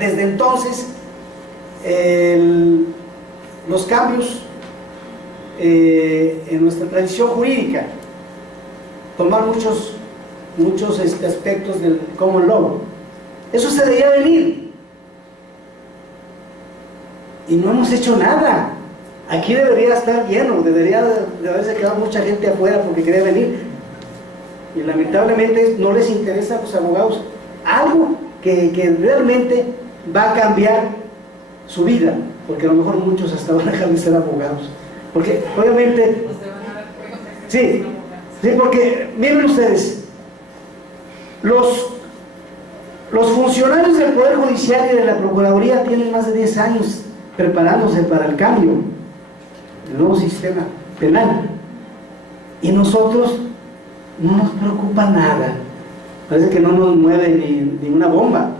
desde entonces los cambios en nuestra tradición jurídica, tomar muchos aspectos del common law. Eso se debería venir y no hemos hecho nada. Aquí debería estar lleno, debería de haberse quedado mucha gente afuera porque quería venir, y lamentablemente no les interesa a los abogados algo que realmente va a cambiar su vida, porque a lo mejor muchos hasta van a dejar de ser abogados, porque obviamente sí, porque miren ustedes, los funcionarios del Poder Judicial y de la Procuraduría tienen más de 10 años preparándose para el cambio, el nuevo sistema penal, y nosotros no nos preocupa nada, parece que no nos mueve ni una bomba.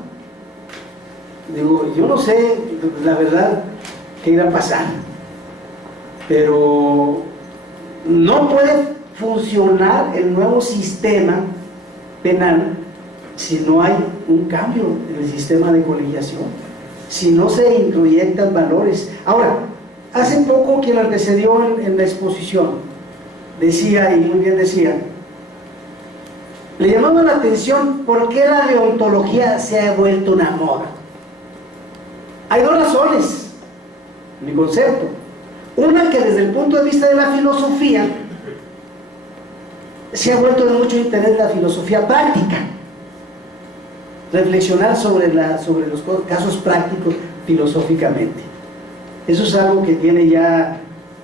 Digo, yo no sé la verdad qué irá a pasar, pero no puede funcionar el nuevo sistema penal si no hay un cambio en el sistema de colegiación, si no se introyectan valores. Ahora, hace poco quien antecedió en la exposición decía, y muy bien decía, le llamaba la atención por qué la deontología se ha vuelto una moda. Hay dos razones, mi concepto. Una, que desde el punto de vista de la filosofía se ha vuelto de mucho interés la filosofía práctica, reflexionar sobre los casos prácticos filosóficamente. Eso es algo que tiene ya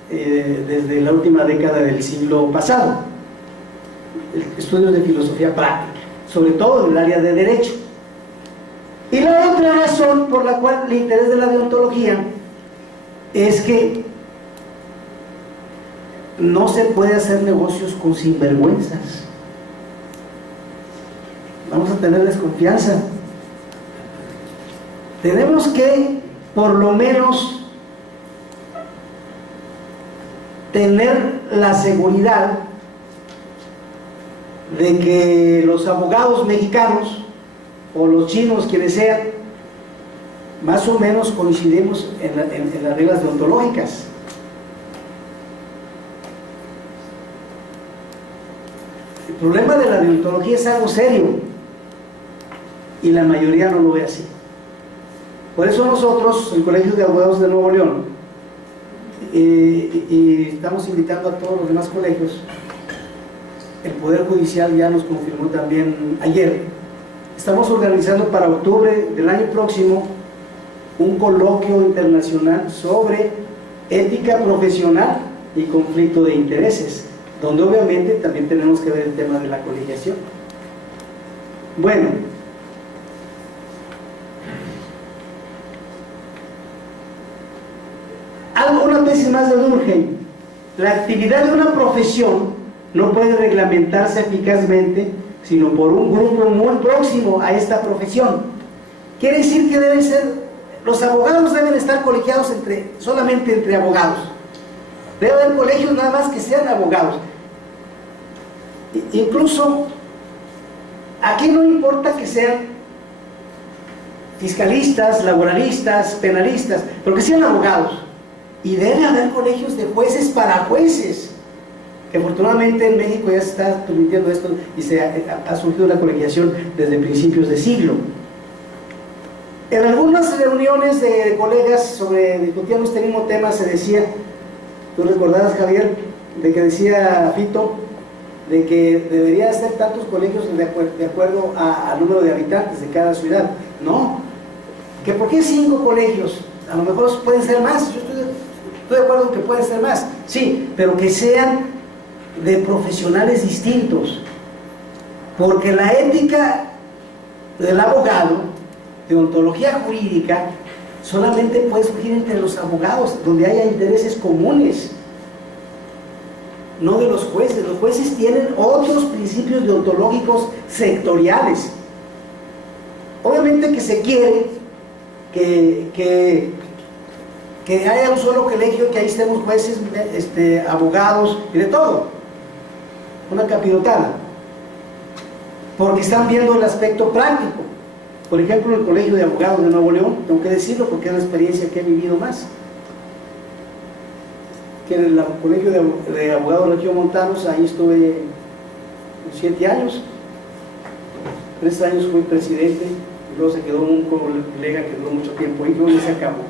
desde la última década del siglo pasado, estudios de filosofía práctica, sobre todo en el área de derecho. Y la otra razón por la cual el interés de la deontología es que no se puede hacer negocios con sinvergüenzas. Vamos a tener desconfianza. Tenemos que, por lo menos, tener la seguridad de que los abogados mexicanos o los chinos, quienes sean, más o menos coincidimos en las reglas deontológicas. El problema de la deontología es algo serio y la mayoría no lo ve así. Por eso nosotros, el Colegio de Abogados de Nuevo León, y estamos invitando a todos los demás colegios, el Poder Judicial ya nos confirmó también ayer, estamos organizando para octubre del año próximo un coloquio internacional sobre ética profesional y conflicto de intereses, donde obviamente también tenemos que ver el tema de la colegiación. Bueno, una tesis más de Durkheim: la actividad de una profesión no puede reglamentarse eficazmente sino por un grupo muy próximo a esta profesión. Quiere decir que los abogados deben estar colegiados solamente entre abogados. Debe haber colegios nada más que sean abogados. Incluso aquí no importa que sean fiscalistas, laboralistas, penalistas, pero que sean abogados. Y debe haber colegios de jueces para jueces, que afortunadamente en México ya se está permitiendo esto y ha surgido la colegiación desde principios de siglo. En algunas reuniones de colegas discutíamos este mismo tema, se decía, tú recordarás, Javier, de que decía Fito, de que debería ser tantos colegios de acuerdo al número de habitantes de cada ciudad. No, que ¿por qué 5 colegios? A lo mejor pueden ser más. Yo estoy de acuerdo en que pueden ser más, sí, pero que sean de profesionales distintos, porque la ética del abogado, deontología jurídica, solamente puede surgir entre los abogados, donde haya intereses comunes, no de los jueces. Los jueces tienen otros principios deontológicos sectoriales. Obviamente que se quiere que haya un solo colegio, que ahí estemos jueces, abogados y de todo, una capirotada, porque están viendo el aspecto práctico. Por ejemplo, el Colegio de Abogados de Nuevo León, tengo que decirlo porque es la experiencia que he vivido más. Que en el Colegio de Abogados de Regiomontanos, ahí estuve 7 años. 3 años fui presidente, y luego se quedó un colega que duró mucho tiempo y luego se acabó.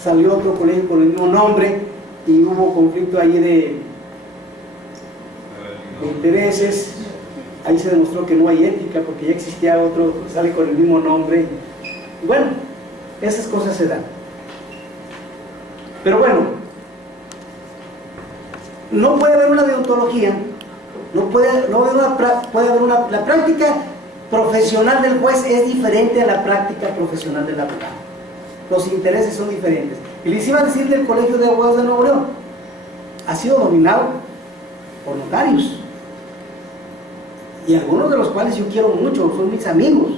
Salió otro colegio con el mismo nombre y hubo conflicto ahí de intereses. Ahí se demostró que no hay ética porque ya existía otro que sale con el mismo nombre. Y bueno, esas cosas se dan. Pero bueno, no puede haber una deontología, puede haber la práctica profesional del juez es diferente a la práctica profesional del abogado. Los intereses son diferentes. Y les iba a decir del Colegio de Abogados de Nuevo León, ha sido dominado por notarios. Y algunos de los cuales yo quiero mucho, son mis amigos.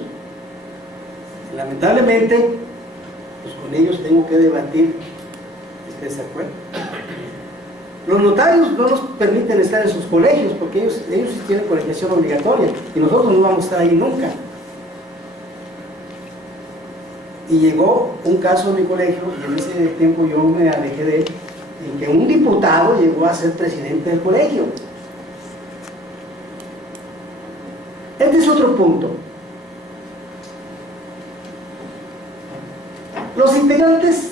Lamentablemente, pues con ellos tengo que debatir. ¿Ustedes se acuerdan? Los notarios no nos permiten estar en sus colegios porque ellos sí tienen colegiación obligatoria y nosotros no vamos a estar ahí nunca. Y llegó un caso en mi colegio y en ese tiempo yo me alejé de él, en que un diputado llegó a ser presidente del colegio. Este es otro punto. Los integrantes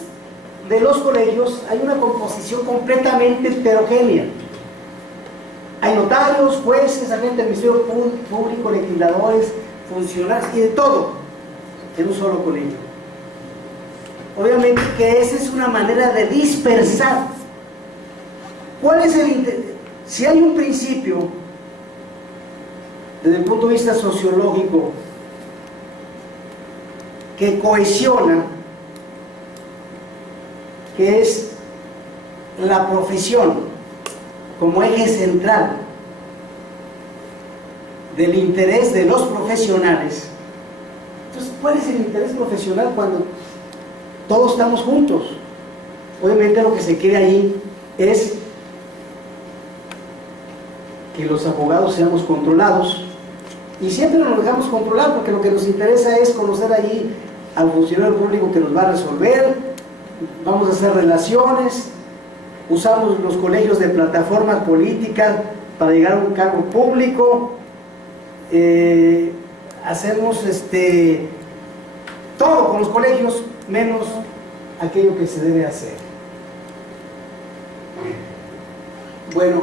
de los colegios hay una composición completamente heterogénea. Hay notarios, jueces, agentes del Ministerio Público, legisladores, funcionarios y de todo en un solo colegio. Obviamente que esa es una manera de dispersar. ¿Cuál es el interés? Si hay un principio desde el punto de vista sociológico que cohesiona, que es la profesión como eje central del interés de los profesionales. Entonces, ¿cuál es el interés profesional cuando todos estamos juntos? Obviamente lo que se quiere ahí es que los abogados seamos controlados y siempre nos dejamos controlar porque lo que nos interesa es conocer allí al funcionario público que nos va a resolver. Vamos a hacer relaciones, usamos los colegios de plataformas políticas para llegar a un cargo público, hacemos todo con los colegios menos aquello que se debe hacer. Bueno,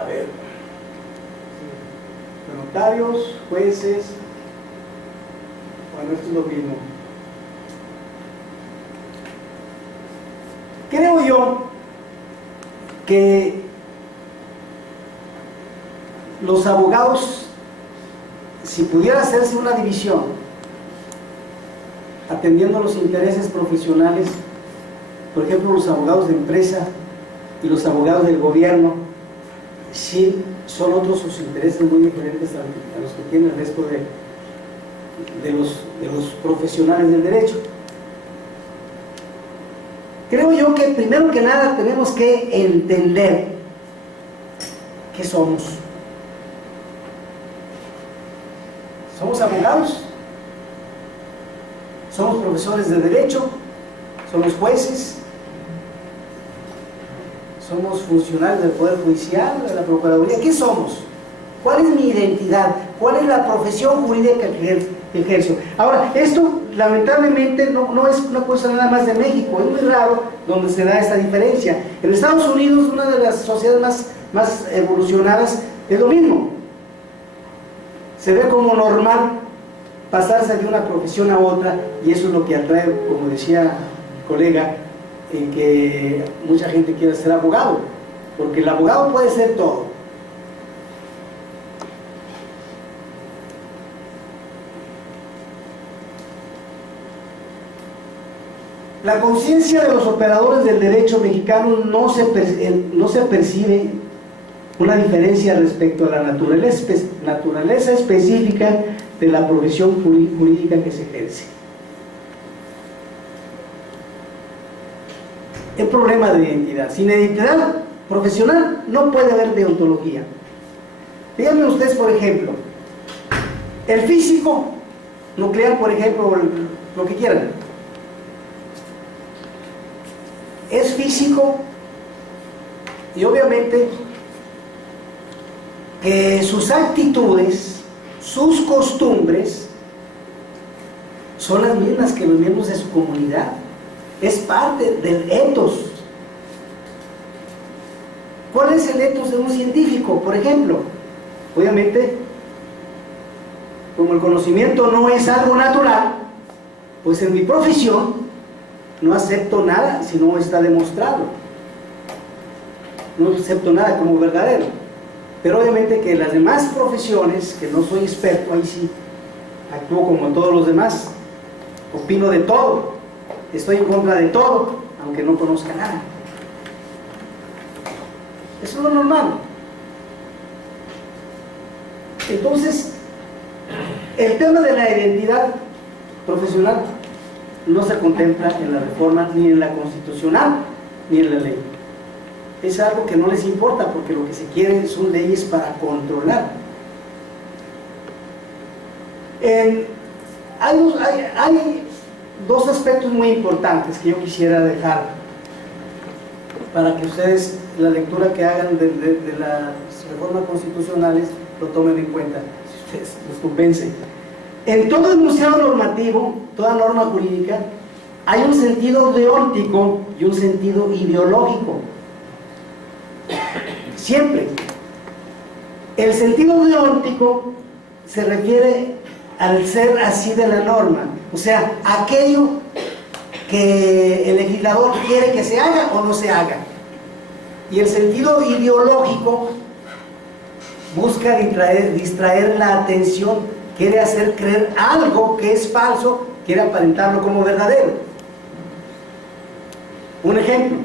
a ver, notarios, jueces, bueno, esto es lo mismo. Creo yo que los abogados, si pudiera hacerse una división, atendiendo los intereses profesionales, por ejemplo, los abogados de empresa y los abogados del gobierno, sí son otros sus intereses muy diferentes a los que tiene el resto de los profesionales del derecho. Creo yo que primero que nada tenemos que entender qué somos. ¿Somos abogados? ¿Somos profesores de derecho? ¿Somos jueces? ¿Somos funcionarios del Poder Judicial, de la Procuraduría? ¿Qué somos? ¿Cuál es mi identidad? ¿Cuál es la profesión jurídica que ejerzo? Ahora, esto lamentablemente no es una cosa nada más de México, es muy raro donde se da esta diferencia. En Estados Unidos, una de las sociedades más evolucionadas, es lo mismo. Se ve como normal pasarse de una profesión a otra y eso es lo que atrae, como decía el colega, en que mucha gente quiere ser abogado, porque el abogado puede ser todo. La conciencia de los operadores del derecho mexicano no se percibe una diferencia respecto a la naturaleza específica de la profesión jurídica que se ejerce. El problema de identidad. Sin identidad profesional no puede haber deontología. Díganme ustedes, por ejemplo, El físico nuclear, por ejemplo, lo que quieran, es físico, y obviamente que sus actitudes, sus costumbres son las mismas que los miembros de su comunidad. Es parte del ethos. ¿Cuál es el ethos de un científico, por ejemplo? Obviamente, como el conocimiento no es algo natural, pues en mi profesión no acepto nada si no está demostrado. No acepto nada como verdadero. Pero obviamente que en las demás profesiones, que no soy experto, ahí sí actúo como todos los demás. Opino de todo, estoy en contra de todo, aunque no conozca nada. Eso es lo normal. Entonces, el tema de la identidad profesional no se contempla en la reforma, ni en la constitucional, ni en la ley. Es algo que no les importa, porque lo que se quiere son leyes para controlar. Hay dos aspectos muy importantes que yo quisiera dejar para que ustedes, la lectura que hagan de las reformas constitucionales, lo tomen en cuenta, si ustedes les convence. En todo enunciado normativo, toda norma jurídica, hay un sentido deóntico y un sentido ideológico. Siempre. El sentido deóntico se refiere al ser así de la norma, o sea, aquello que el legislador quiere que se haga o no se haga. Y el sentido ideológico busca distraer la atención, quiere hacer creer algo que es falso, quiere aparentarlo como verdadero. Un ejemplo,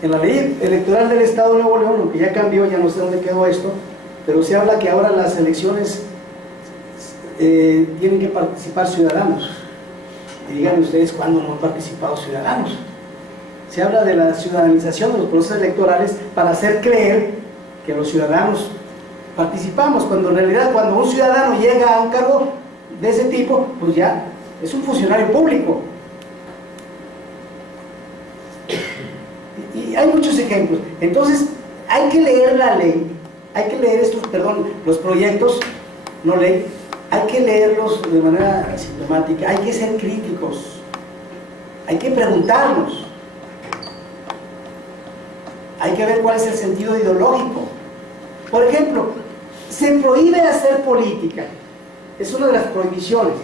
en la ley electoral del Estado de Nuevo León, aunque ya cambió, ya no sé dónde quedó esto, pero se habla que ahora las elecciones tienen que participar ciudadanos. Y díganme ustedes cuándo no han participado ciudadanos. Se habla de la ciudadanización de los procesos electorales para hacer creer que los ciudadanos participamos, cuando en realidad cuando un ciudadano llega a un cargo de ese tipo, pues ya es un funcionario público. Y hay muchos ejemplos. Entonces hay que leer la ley, hay que leer los proyectos, no ley, hay que leerlos de manera sistemática, hay que ser críticos, hay que preguntarnos, hay que ver cuál es el sentido ideológico. Por ejemplo, se prohíbe hacer política, es una de las prohibiciones,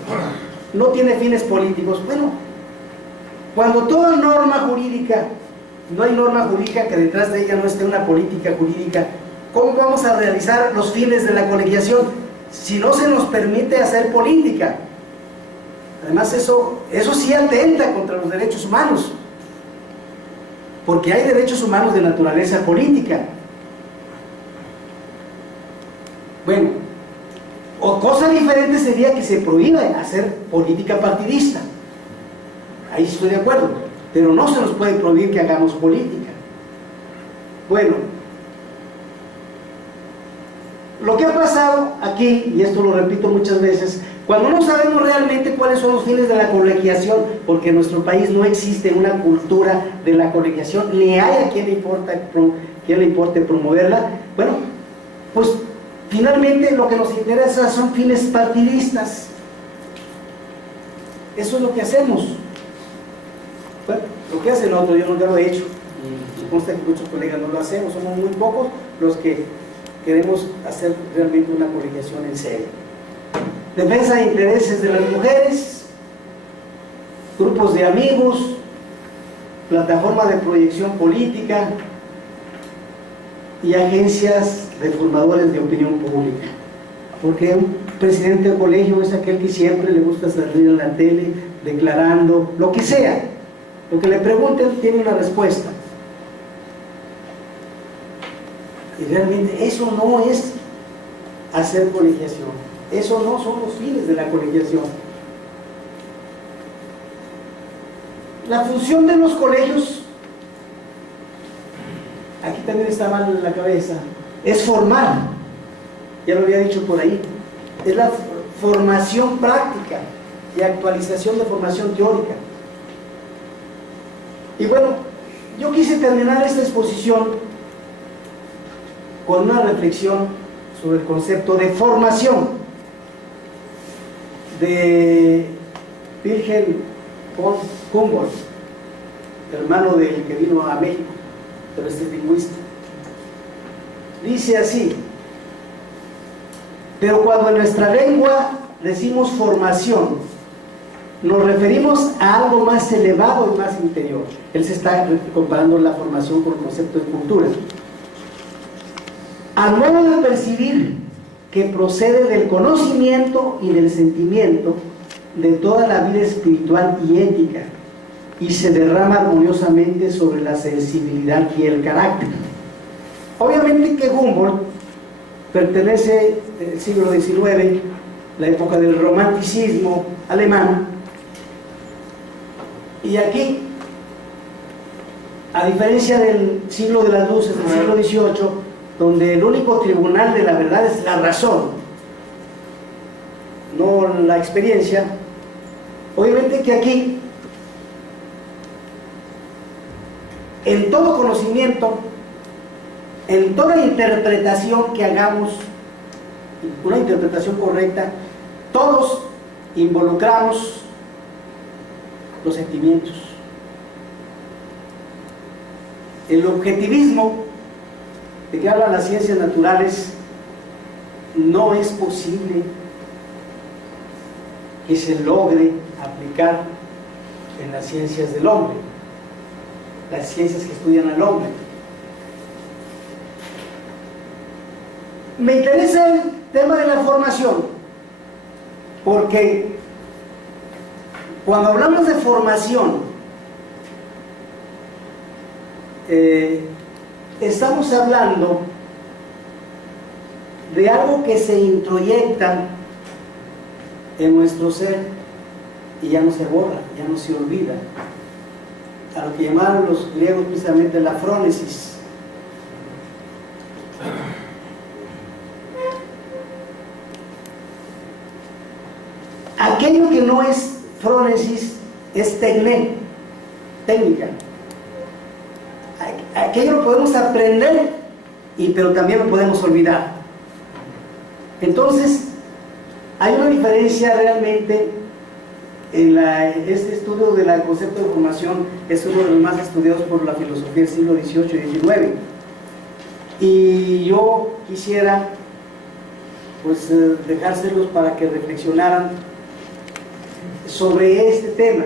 no tiene fines políticos. Bueno, cuando toda norma jurídica, no hay norma jurídica que detrás de ella no esté una política jurídica, ¿cómo vamos a realizar los fines de la colegiación si no se nos permite hacer política? Además eso sí atenta contra los derechos humanos, porque hay derechos humanos de naturaleza política. Bueno, o cosa diferente sería que se prohíba hacer política partidista, ahí estoy de acuerdo, pero no se nos puede prohibir que hagamos política. Bueno, lo que ha pasado aquí, y esto lo repito muchas veces, cuando no sabemos realmente cuáles son los fines de la colegiación, porque en nuestro país no existe una cultura de la colegiación, ni hay a quien le importe promoverla, bueno, pues finalmente lo que nos interesa son fines partidistas. Eso es lo que hacemos. Bueno, lo que hacen otros, yo nunca lo he hecho, y me consta que muchos colegas no lo hacemos, somos muy pocos los que queremos hacer realmente una colegiación en serio. Defensa de intereses de las mujeres, grupos de amigos, plataforma de proyección política y agencias de formadores de opinión pública. Porque un presidente de colegio es aquel que siempre le gusta salir en la tele declarando lo que sea, lo que le pregunten tiene una respuesta. Y realmente eso no es hacer colegiación, eso no son los fines de la colegiación. La función de los colegios, aquí también está mal en la cabeza, es formar, ya lo había dicho por ahí, es la formación práctica y actualización de formación teórica. Y bueno, yo quise terminar esta exposición con una reflexión sobre el concepto de formación de Wilhelm von Humboldt, hermano del que vino a México, pero este lingüista. Dice así: pero cuando en nuestra lengua decimos formación, nos referimos a algo más elevado y más interior. Él se está comparando la formación con el concepto de cultura. A modo de percibir que procede del conocimiento y del sentimiento de toda la vida espiritual y ética, y se derrama armoniosamente sobre la sensibilidad y el carácter. Obviamente que Humboldt pertenece al siglo XIX, la época del romanticismo alemán, y aquí, a diferencia del siglo de las luces, del siglo XVIII, donde el único tribunal de la verdad es la razón, no la experiencia, obviamente que aquí, en todo conocimiento, en toda interpretación que hagamos, una interpretación correcta, todos involucramos los sentimientos. El objetivismo de que hablan las ciencias naturales no es posible que se logre aplicar en las ciencias del hombre, las ciencias que estudian al hombre. Me interesa el tema de la formación, porque cuando hablamos de formación, estamos hablando de algo que se introyecta en nuestro ser y ya no se borra, ya no se olvida, a lo que llamaron los griegos precisamente la frónesis. Aquello que no es frónesis es técnica. Aquello lo podemos aprender, pero también lo podemos olvidar. Entonces, hay una diferencia realmente en este estudio del concepto de formación. Es uno de los más estudiados por la filosofía del siglo XVIII y XIX. Y yo quisiera pues dejárselos para que reflexionaran sobre este tema,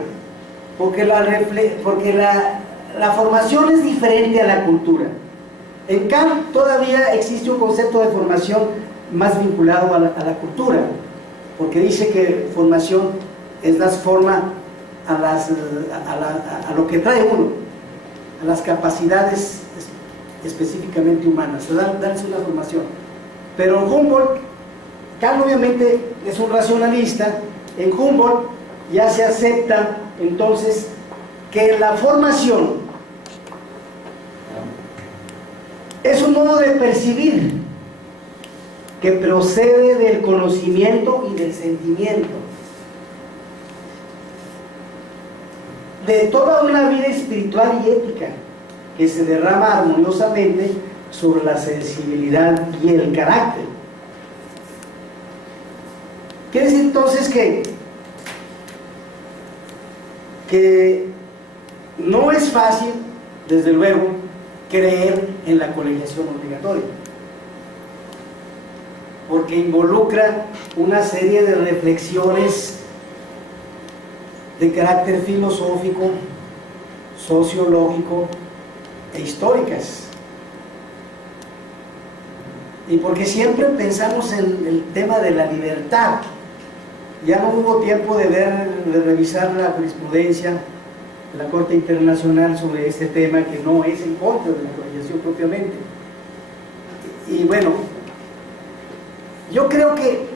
porque la formación es diferente a la cultura. En Kant todavía existe un concepto de formación más vinculado a la cultura, porque dice que formación es dar forma a lo que trae uno, a las capacidades específicamente humanas, darse una formación. Pero en Humboldt, Kant obviamente es un racionalista. En Humboldt ya se acepta entonces que la formación es un modo de percibir que procede del conocimiento y del sentimiento, de toda una vida espiritual y ética que se derrama armoniosamente sobre la sensibilidad y el carácter. Quiere decir entonces que no es fácil, desde luego, creer en la colegiación obligatoria, porque involucra una serie de reflexiones de carácter filosófico, sociológico e históricas, y porque siempre pensamos en el tema de la libertad. Ya no hubo tiempo de revisar la jurisprudencia de la Corte Internacional sobre este tema, que no es en contra de la colegiación propiamente. Y bueno, yo creo que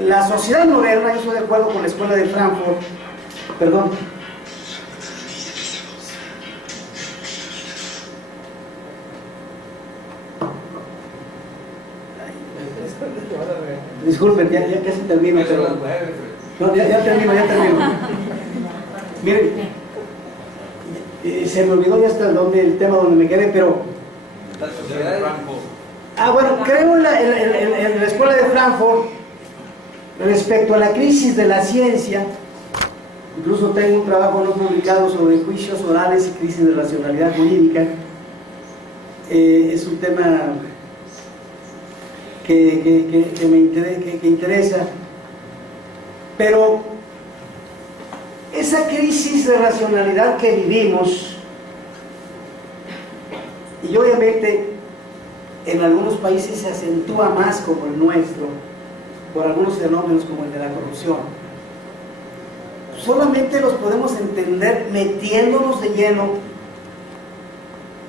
la sociedad moderna, y estoy de acuerdo con la escuela de Frankfurt, perdón, Disculpen, ya casi termino, pero... No, ya termino. Miren, se me olvidó ya hasta el tema donde me quedé, pero... bueno, creo en la escuela de Frankfurt, respecto a la crisis de la ciencia, incluso tengo un trabajo no publicado sobre juicios orales y crisis de racionalidad jurídica. Es un tema que me interesa, pero esa crisis de racionalidad que vivimos, y obviamente en algunos países se acentúa más como el nuestro, por algunos fenómenos como el de la corrupción, solamente los podemos entender metiéndonos de lleno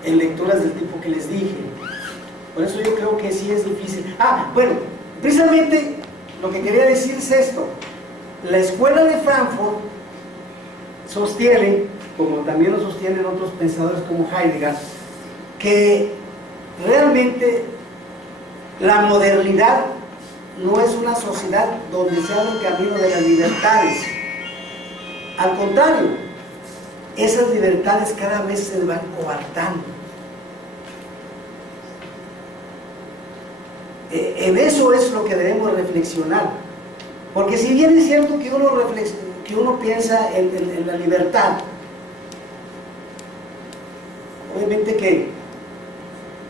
en lecturas del tipo que les dije. Por eso yo creo que sí es difícil. Bueno, precisamente lo que quería decir es esto. La escuela de Frankfurt sostiene, como también lo sostienen otros pensadores como Heidegger, que realmente la modernidad no es una sociedad donde se abre el camino de las libertades. Al contrario, esas libertades cada vez se van coartando. En eso es lo que debemos reflexionar, porque si bien es cierto que uno piensa en la libertad, obviamente que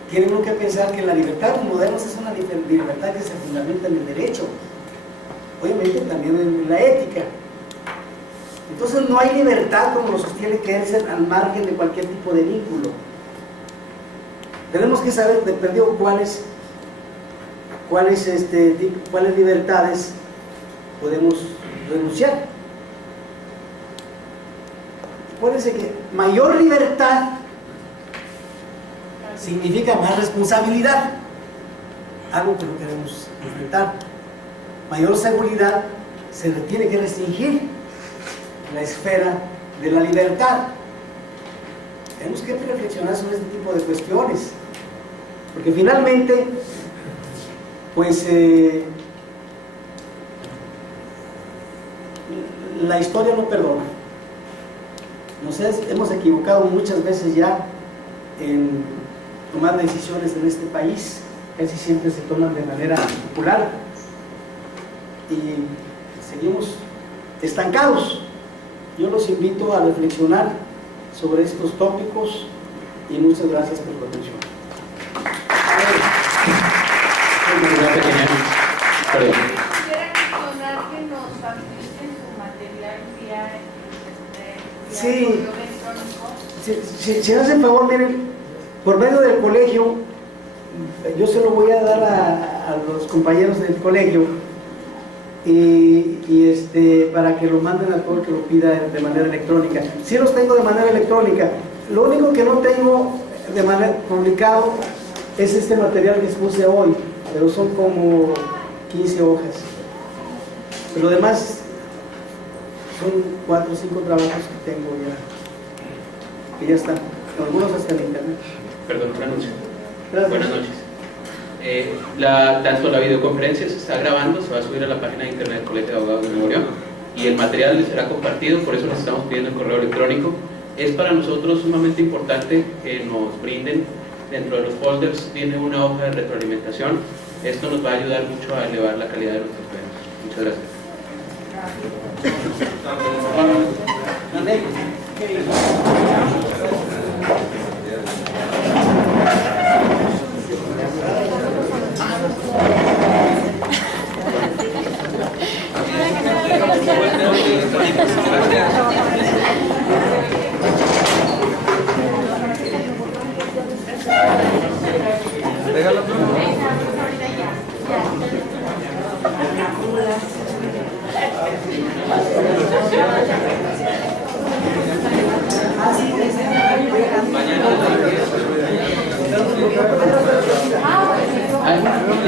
tiene uno que pensar que la libertad de los modernos es una libertad que se fundamenta en el derecho, obviamente también en la ética. Entonces no hay libertad como lo sostiene que es al margen de cualquier tipo de vínculo. Tenemos que saber de perdido cuáles libertades podemos renunciar. Acuérdense que mayor libertad significa más responsabilidad, algo que no queremos enfrentar. Mayor seguridad, se le tiene que restringir la esfera de la libertad. Tenemos que reflexionar sobre este tipo de cuestiones, porque finalmente pues la historia no perdona. Hemos equivocado muchas veces ya en tomar decisiones en este país, casi siempre se toman de manera popular y seguimos estancados. Yo los invito a reflexionar sobre estos tópicos y muchas gracias por su atención. Quisiera mencionar que nos faciliten su material vía correo electrónico. Si hacen favor, miren, por medio del colegio, yo se lo voy a dar a los compañeros del colegio para que lo manden a todo el que lo pida de manera electrónica. Sí los tengo de manera electrónica. Lo único que no tengo de manera publicado es este material que expuse hoy, pero son como 15 hojas. Pero lo demás son 4 o 5 trabajos que tengo que ya están, algunos hasta en internet. Perdón, un anuncio. Gracias. Buenas noches. Tanto la videoconferencia se está grabando, se va a subir a la página de internet del Colegio de Abogados de Nuevo León y el material les será compartido, por eso les estamos pidiendo el correo electrónico. Es para nosotros sumamente importante que nos brinden, dentro de los folders tiene una hoja de retroalimentación. Esto nos va a ayudar mucho a elevar la calidad de nuestros eventos. Muchas gracias.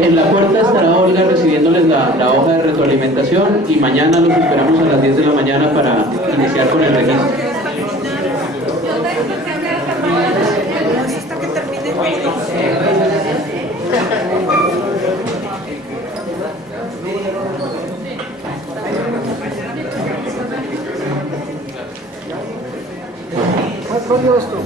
En la puerta estará Olga recibiéndoles la hoja de retroalimentación y mañana los esperamos a las 10 de la mañana para iniciar con el registro. dio esto?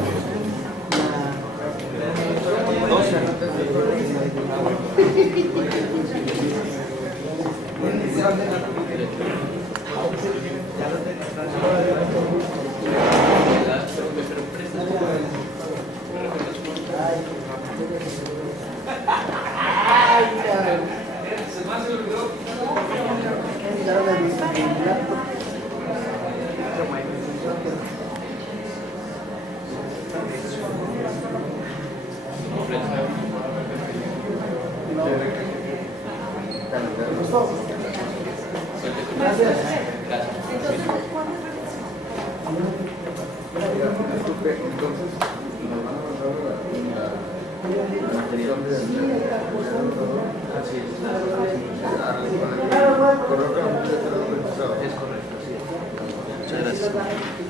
Muchas gracias.